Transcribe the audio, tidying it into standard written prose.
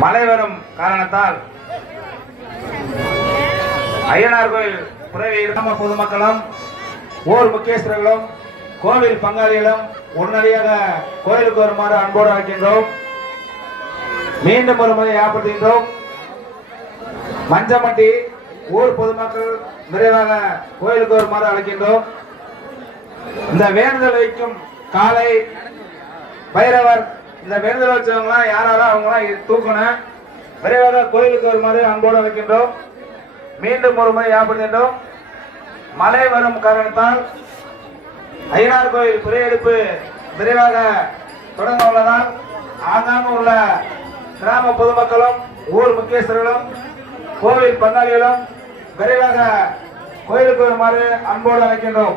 மழை வரும் காரணத்தால் ஐயனார் கோயில் புறவையில் பொதுமக்களும் ஊர் முக்கியஸ்தர்களும் கோவில் பங்காளிகளும் உடனடியாக கோயிலுக்கு வருமாறு அன்போடு அழைக்கின்றோம். மீண்டும் ஒரு முறை ஞாபகப்படுத்துகின்றோம். மஞ்சமட்டி ஊர் பொதுமக்கள் விரைவாக கோயிலுக்கு வருமாறு அழைக்கின்றோம். இந்த வேண்டுதல் வைக்கும் காலை பைரவர் இந்த வேண்டுதல் வச்சவங்களாம் யாராலும் அவங்களாம் தூக்கணும். விரைவாக கோயிலுக்கு வருமாறு அன்போடு அழைக்கின்றோம். மீண்டும் ஒரு முறை ஞாபகப்படுத்துகின்றோம். மழை வரும் காரணத்தால் ஐயனார் கோயில் புறையெடுப்பு விரைவாக தொடங்க உள்ளதால் ஆங்காங்கு உள்ள கிராம பொதுமக்களும் ஊர் முக்கியஸ்தர்களும் கோவில் பங்காளிகளும் விரைவாக கோயிலுக்கு வருமாறு அன்போடு அழைக்கின்றோம்.